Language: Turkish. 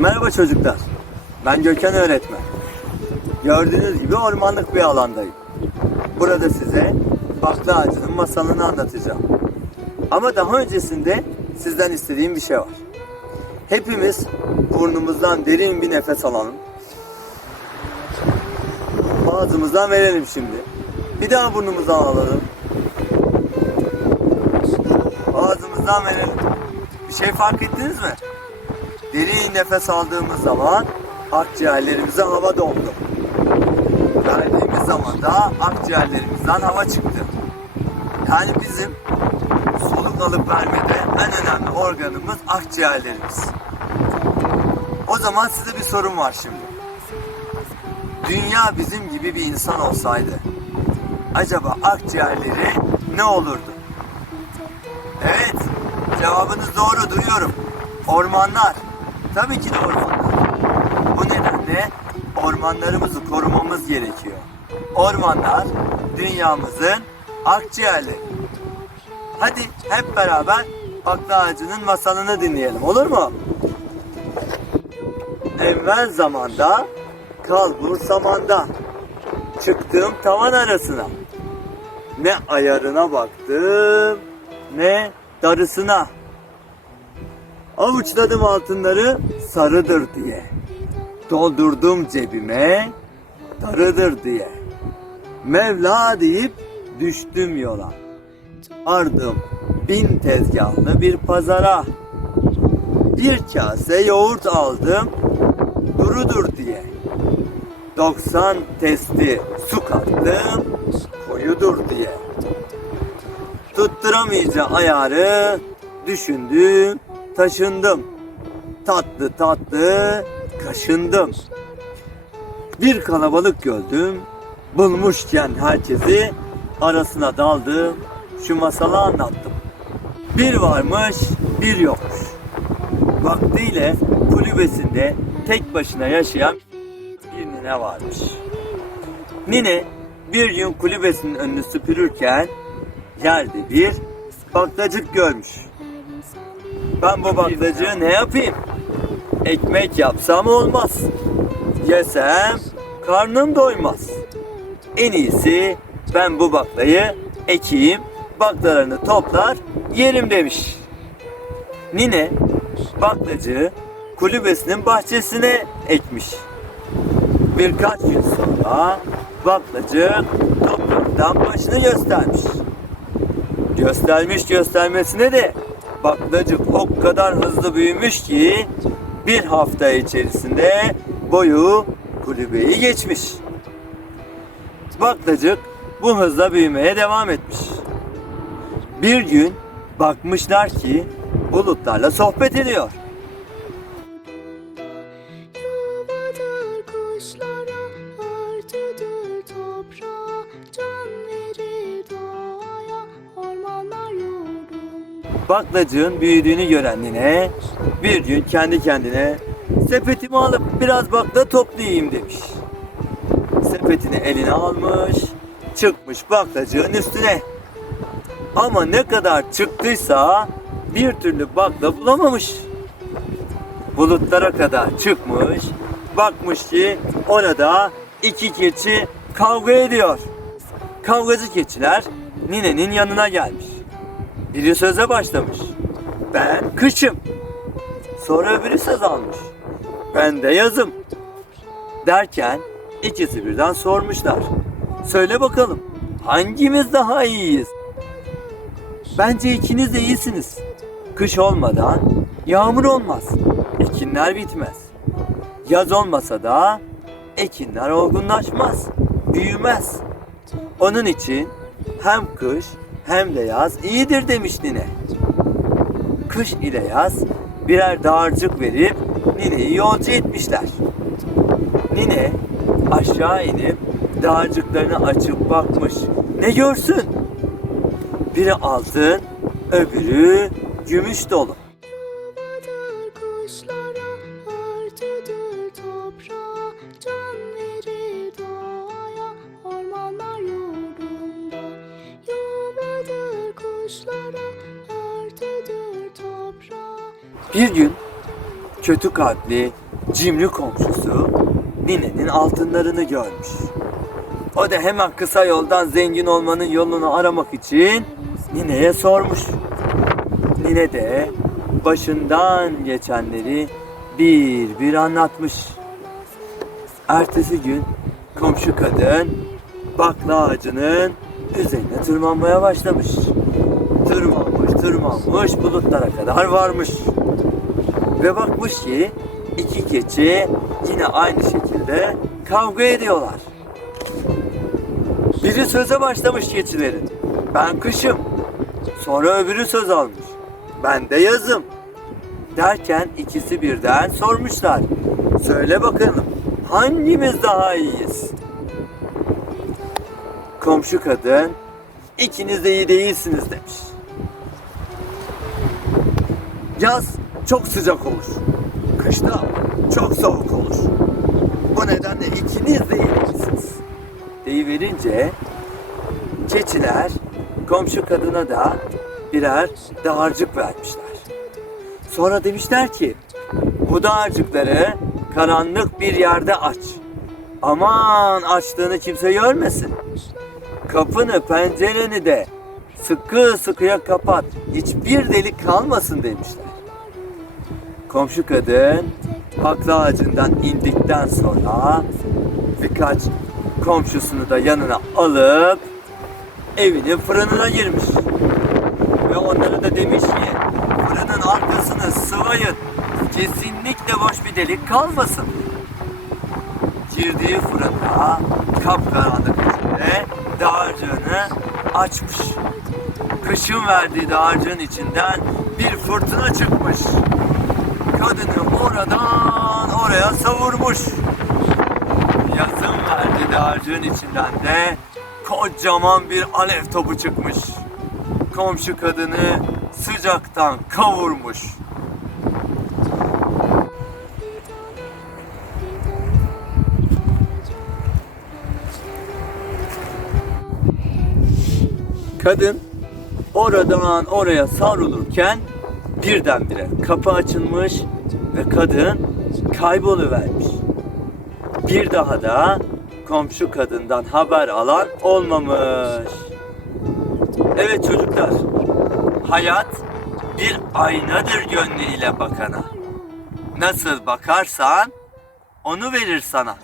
Merhaba çocuklar. Ben Gökhan öğretmen. Gördüğünüz gibi ormanlık bir alandayım. Burada size bakla ağacının masalını anlatacağım. Ama daha öncesinde sizden istediğim bir şey var. Hepimiz burnumuzdan derin bir nefes alalım. Ağzımızdan verelim şimdi. Bir daha burnumuzdan alalım. Ağzımızdan verelim. Bir şey fark ettiniz mi? Derin nefes aldığımız zaman akciğerlerimize hava doldu. Verdiğimiz zaman da akciğerlerimizden hava çıktı. Yani bizim soluk alıp vermede en önemli organımız akciğerlerimiz. O zaman size bir sorum var şimdi. Dünya bizim gibi bir insan olsaydı acaba akciğerleri ne olurdu? Evet, cevabınız doğru duyuyorum. Ormanlar. Tabii ki de ormanlar. Bu nedenle ormanlarımızı korumamız gerekiyor. Ormanlar dünyamızın akciğerleri. Hadi hep beraber bakla ağacının masalını dinleyelim olur mu? Evvel zamanda, kalbur samanda, çıktım tavan arasına. Ne ayarına baktım, ne darısına. Avuçladım altınları sarıdır diye. Doldurdum cebime darıdır diye. Mevla deyip düştüm yola. Ardım bin tezgahlı bir pazara. Bir kase yoğurt aldım durudur diye. 90 testi su kattım koyudur diye. Tutturamayacağım ayarı düşündüm taşındım. Tatlı tatlı kaşındım. Bir kalabalık gördüm. Bulmuşken herkesi arasına daldım. Şu masalı anlattım. Bir varmış bir yokmuş. Vaktiyle kulübesinde tek başına yaşayan bir nine varmış. Nine bir gün kulübesinin önünü süpürürken yerde bir baklacık görmüş. Ben bu baklacığı ne yapayım? Ekmek yapsam olmaz. Yesem karnım doymaz. En iyisi ben bu baklayı ekeyim, baklalarını toplar yerim demiş. Nine baklacığı kulübesinin bahçesine ekmiş. Birkaç gün sonra baklacık topraktan başını göstermiş. Göstermiş göstermesine de baklacık o kadar hızlı büyümüş ki bir hafta içerisinde boyu kulübeyi geçmiş. Baklacık bu hızla büyümeye devam etmiş. Bir gün bakmışlar ki bulutlarla sohbet ediyor. Baklacığın büyüdüğünü gören nine bir gün kendi kendine sepetimi alıp biraz bakla toplayayım demiş. Sepetini eline almış, çıkmış baklacığın üstüne. Ama ne kadar çıktıysa bir türlü bakla bulamamış. Bulutlara kadar çıkmış, bakmış ki orada iki keçi kavga ediyor. Kavgacı keçiler ninenin yanına gelmiş. Biri söze başlamış. Ben kışım. Sonra öbürü söz almış. Ben de yazım. Derken ikisi birden sormuşlar. Söyle bakalım hangimiz daha iyiyiz? Bence ikiniz de iyisiniz. Kış olmadan yağmur olmaz. Ekinler bitmez. Yaz olmasa da ekinler olgunlaşmaz, büyümez. Onun için hem kış hem de yaz iyidir demiş nine. Kış ile yaz birer dağarcık verip nineyi yolcu etmişler. Nine aşağı inip dağarcıklarını açıp bakmış. Ne görsün? Biri altın, öbürü gümüş dolu. Bir gün kötü kalpli, cimri komşusu ninenin altınlarını görmüş. O da hemen kısa yoldan zengin olmanın yolunu aramak için nineye sormuş. Nine de başından geçenleri bir bir anlatmış. Ertesi gün komşu kadın bakla ağacının üzerine tırmanmaya başlamış. Tırmanmış, tırmanmış, bulutlara kadar varmış. Ve bakmış ki iki keçi yine aynı şekilde kavga ediyorlar. Biri söze başlamış keçilerin. Ben kışım. Sonra öbürü söz almış. Ben de yazım. Derken ikisi birden sormuşlar. Söyle bakalım hangimiz daha iyiyiz? Komşu kadın ikiniz de iyi değilsiniz demiş. Yaz çok sıcak olur. Kışta çok soğuk olur. Bu nedenle ikiniz de iyi değilsiniz. Deyiverince keçiler komşu kadına da birer dağarcık vermişler. Sonra demişler ki bu dağarcıkları karanlık bir yerde aç. Aman açtığını kimse görmesin. Kapını pencereni de sıkı sıkıya kapat. Hiçbir delik kalmasın demişler. Komşu kadın bakla ağacından indikten sonra birkaç komşusunu da yanına alıp evinin fırınına girmiş. Ve onlara da demiş ki fırının arkasını sıvayın. Kesinlikle boş bir delik kalmasın. Girdiği fırında kapkaranlık içinde dağarcığını açmış. Kışın verdiği dağarcığın içinden bir fırtına çıkmış. Kadını oradan oraya savurmuş. Yazın verdiği dağarcığın içinden de kocaman bir alev topu çıkmış. Komşu kadını sıcaktan kavurmuş. Kadın oradan oraya savrulurken birdenbire kapı açılmış ve kadın kayboluvermiş. Bir daha da komşu kadından haber alan olmamış. Evet çocuklar, hayat bir aynadır gönlüyle bakana. Nasıl bakarsan onu verir sana.